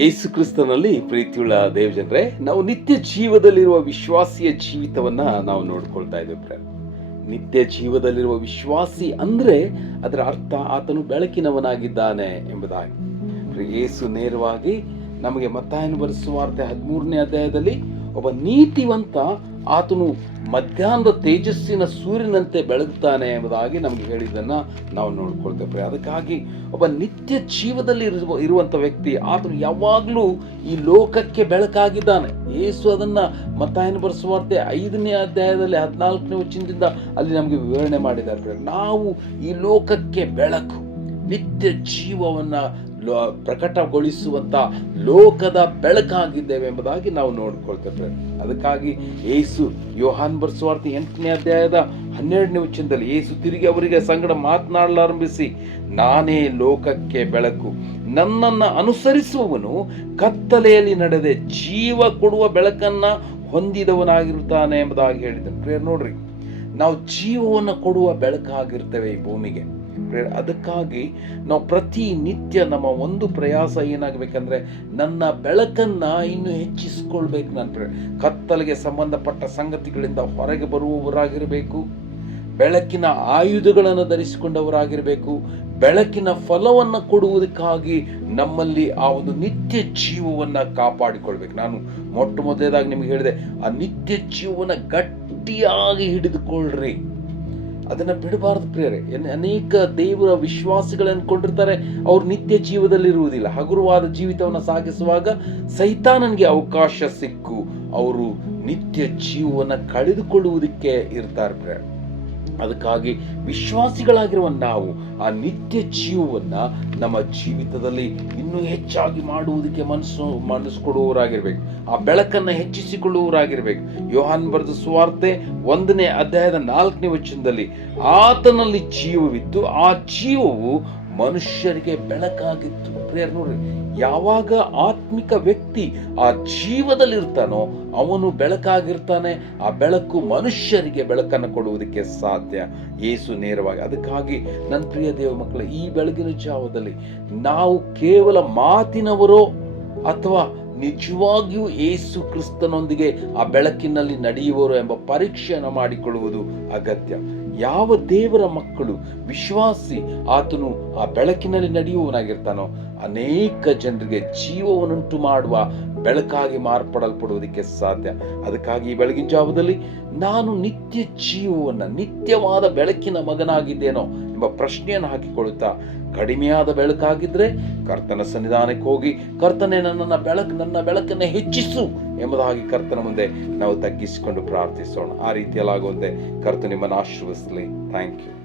ಯೇಸು ಕ್ರಿಸ್ತನಲ್ಲಿ ಪ್ರೀತಿಯುಳ್ಳ ದೇವಜನರೇ, ನಾವು ನಿತ್ಯ ಜೀವದಲ್ಲಿರುವ ವಿಶ್ವಾಸಿಯ ಜೀವಿತವನ್ನ ನಾವು ನೋಡ್ಕೊಳ್ತಾ ಇದ್ದೇವೆ ನಿತ್ಯ ಜೀವದಲ್ಲಿರುವ ವಿಶ್ವಾಸಿ ಅಂದ್ರೆ ಅದರ ಅರ್ಥ ಆತನು ಬೆಳಕಿನವನಾಗಿದ್ದಾನೆ ಎಂಬುದಾಗಿ. ಯೇಸು ನೇರವಾಗಿ ನಮಗೆ ಮತ್ತಾಯನ ಬರೆಸುವಾರ್ತೆ ಹದಿಮೂರನೇ ಅಧ್ಯಾಯದಲ್ಲಿ, ಒಬ್ಬ ನೀತಿವಂತ ಆತನು ಮಧ್ಯಾಹ್ನದ ತೇಜಸ್ಸಿನ ಸೂರ್ಯನಂತೆ ಬೆಳಗುತ್ತಾನೆ ಎಂಬುದಾಗಿ ನಮಗೆ ಹೇಳಿದ್ದನ್ನು ನಾವು ನೋಡ್ಕೊಳ್ತೇವೆ ಅದಕ್ಕಾಗಿ ಒಬ್ಬ ನಿತ್ಯ ಜೀವದಲ್ಲಿ ಇರುವ ಇರುವಂಥ ವ್ಯಕ್ತಿ ಆತನು ಯಾವಾಗಲೂ ಈ ಲೋಕಕ್ಕೆ ಬೆಳಕಾಗಿದ್ದಾನೆ. ಯೇಸು ಅದನ್ನು ಮತ್ತಾಯನ ಬರೆಸುವಾರ್ತೆ ಐದನೇ ಅಧ್ಯಾಯದಲ್ಲಿ ಹದಿನಾಲ್ಕನೇ ವಚನದಿಂದ ಅಲ್ಲಿ ನಮಗೆ ವಿವರಣೆ ಮಾಡಿದ್ದಾರೆ ನಾವು ಈ ಲೋಕಕ್ಕೆ ಬೆಳಕು. ನಿತ್ಯ ಜೀವವನ್ನ ಪ್ರಕಟಗೊಳಿಸುವಂಥ ಲೋಕದ ಬೆಳಕಾಗಿದ್ದೇವೆ ಎಂಬುದಾಗಿ ನಾವು ನೋಡ್ಕೊಳ್ತೇವೆ. ಅದಕ್ಕಾಗಿ ಏಸು ಯೋಹಾನ್ ಬರ್ಸುವಾರ್ತೆ ಎಂಟನೇ ಅಧ್ಯಾಯದ ಹನ್ನೆರಡನೇ ವಚನದಲ್ಲಿ ಏಸು ತಿರುಗಿ ಅವರಿಗೆ ಸಂಗಡ ಮಾತನಾಡಲಾರಂಭಿಸಿ, ನಾನೇ ಲೋಕಕ್ಕೆ ಬೆಳಕು. ನನ್ನನ್ನು ಅನುಸರಿಸುವವನು ಕತ್ತಲೆಯಲ್ಲಿ ನಡೆದೆ, ಜೀವ ಕೊಡುವ ಬೆಳಕನ್ನ ಹೊಂದಿದವನಾಗಿರುತ್ತಾನೆ ಎಂಬುದಾಗಿ ಹೇಳಿದನು ನೋಡ್ರಿ, ನಾವು ಜೀವವನ್ನು ಕೊಡುವ ಬೆಳಕಾಗಿರ್ತೇವೆ ಈ ಭೂಮಿಗೆ. ಅದಕ್ಕಾಗಿ ನಾವು ಪ್ರತಿ ನಿತ್ಯ ನಮ್ಮ ಒಂದು ಪ್ರಯಾಸ ಏನಾಗಬೇಕಂದ್ರೆ ನನ್ನ ಬೆಳಕನ್ನ ಇನ್ನೂ ಹೆಚ್ಚಿಸ್ಕೊಳ್ಬೇಕು ನಾನು ಪ್ರೇರ ಕತ್ತಲೆಗೆ ಸಂಬಂಧಪಟ್ಟ ಸಂಗತಿಗಳಿಂದ ಹೊರಗೆ ಬರುವವರಾಗಿರಬೇಕು. ಬೆಳಕಿನ ಆಯುಧಗಳನ್ನು ಧರಿಸಿಕೊಂಡವರಾಗಿರಬೇಕು. ಬೆಳಕಿನ ಫಲವನ್ನು ಕೊಡುವುದಕ್ಕಾಗಿ ನಮ್ಮಲ್ಲಿ ಆ ಒಂದು ನಿತ್ಯ ಜೀವವನ್ನು ಕಾಪಾಡಿಕೊಳ್ಬೇಕು. ನಾನು ಮೊಟ್ಟ ಮೊದಲೇದಾಗಿ ನಿಮಗೆ ಹೇಳಿದೆ, ಆ ನಿತ್ಯ ಜೀವವನ್ನು ಗಟ್ಟಿಯಾಗಿ ಹಿಡಿದುಕೊಳ್ಳ್ರಿ ಅದನ್ನ ಬಿಡಬಾರದು ಏನು ಅನೇಕ ದೇವರ ವಿಶ್ವಾಸಿಗಳು ಅಂದ್ಕೊಂಡಿರ್ತಾರೆ ಅವ್ರು ನಿತ್ಯ ಜೀವದಲ್ಲಿರುವುದಿಲ್ಲ. ಹಗುರವಾದ ಜೀವಿತವನ್ನು ಸಾಗಿಸುವಾಗ ಸೈತಾನನಿಗೆ ಅವಕಾಶ ಸಿಕ್ಕು. ಅವರು ನಿತ್ಯ ಜೀವವನ್ನು ಕಳೆದುಕೊಳ್ಳುವುದಕ್ಕೆ ಇರ್ತಾರೆ ಪ್ರಿಯರೇ. ಅದಕ್ಕಾಗಿ ವಿಶ್ವಾಸಿಗಳಾಗಿರುವ ನಾವು ಆ ನಿತ್ಯ ಜೀವವನ್ನು ನಮ್ಮ ಜೀವಿತದಲ್ಲಿ ಇನ್ನೂ ಹೆಚ್ಚಾಗಿ ಮಾಡುವುದಕ್ಕೆ ಮನಸ್ಸು ಮನಸ್ಸು ಕೊಡುವವರಾಗಿರ್ಬೇಕು. ಆ ಬೆಳಕನ್ನು ಹೆಚ್ಚಿಸಿಕೊಳ್ಳುವವರಾಗಿರ್ಬೇಕು. ಯೋಹಾನ್ ಬರೆದ ಸುವಾರ್ತೆ ಒಂದನೇ ಅಧ್ಯಾಯದ ನಾಲ್ಕನೇ ವಚನದಲ್ಲಿ, ಆತನಲ್ಲಿ ಜೀವವಿತ್ತು, ಆ ಜೀವವು ಮನುಷ್ಯರಿಗೆ ಬೆಳಕಾಗಿತ್ತು. ಪ್ರೇರ್ ನೋಡ್ರಿ ಯಾವಾಗ ಆತ್ಮಿಕ ವ್ಯಕ್ತಿ ಆ ಜೀವದಲ್ಲಿರ್ತಾನೋ ಅವನು ಬೆಳಕಾಗಿರ್ತಾನೆ, ಆ ಬೆಳಕು ಮನುಷ್ಯರಿಗೆ ಬೆಳಕನ್ನು ಕೊಡುವುದಕ್ಕೆ ಸಾಧ್ಯ. ಏಸು ನೇರವಾಗಿ ಅದಕ್ಕಾಗಿ ನನ್ನ ಪ್ರಿಯ ದೇವ ಮಕ್ಕಳ, ಈ ಬೆಳಗಿನ ಜಾವದಲ್ಲಿ ನಾವು ಕೇವಲ ಮಾತಿನವರೋ ಅಥವಾ ನಿಜವಾಗಿಯೂ ಏಸು ಕ್ರಿಸ್ತನೊಂದಿಗೆ ಆ ಬೆಳಕಿನಲ್ಲಿ ನಡೆಯುವರು ಎಂಬ ಪರೀಕ್ಷೆಯನ್ನು ಮಾಡಿಕೊಳ್ಳುವುದು ಅಗತ್ಯ. ಯಾವ ದೇವರ ಮಕ್ಕಳು ವಿಶ್ವಾಸಿ ಆತನು ಆ ಬೆಳಕಿನಲ್ಲಿ ನಡೆಯುವವನಾಗಿರ್ತಾನೋ ಅನೇಕ ಜನರಿಗೆ ಜೀವವನ್ನುಂಟು ಮಾಡುವ ಬೆಳಕಾಗಿ ಮಾರ್ಪಡಲ್ಪಡುವುದಕ್ಕೆ ಸಾಧ್ಯ. ಅದಕ್ಕಾಗಿ ಈ ಬೆಳಗಿನ ಜಾವದಲ್ಲಿ ನಾನು ನಿತ್ಯ ಜೀವವನ್ನು, ನಿತ್ಯವಾದ ಬೆಳಕಿನ ಮಗನಾಗಿದ್ದೇನೋ ಎಂಬ ಪ್ರಶ್ನೆಯನ್ನು ಹಾಕಿಕೊಳ್ಳುತ್ತಾ, ಕಡಿಮೆಯಾದ ಬೆಳಕಾಗಿದ್ದರೆ ಕರ್ತನ ಸನ್ನಿಧಾನಕ್ಕೆ ಹೋಗಿ, ಕರ್ತನೆ ನನ್ನನ್ನ ಬೆಳಕು, ನನ್ನ ಬೆಳಕನ್ನು ಹೆಚ್ಚಿಸು ಎಂಬುದಾಗಿ ಕರ್ತನ ಮುಂದೆ ನಾವು ತಗ್ಗಿಸಿಕೊಂಡು ಪ್ರಾರ್ಥಿಸೋಣ. ಆ ರೀತಿಯಲ್ಲಾಗುವಂತೆ ಕರ್ತನೆ ನಿಮ್ಮನ್ನು ಆಶೀರ್ವದಿಸಲಿ. Thank you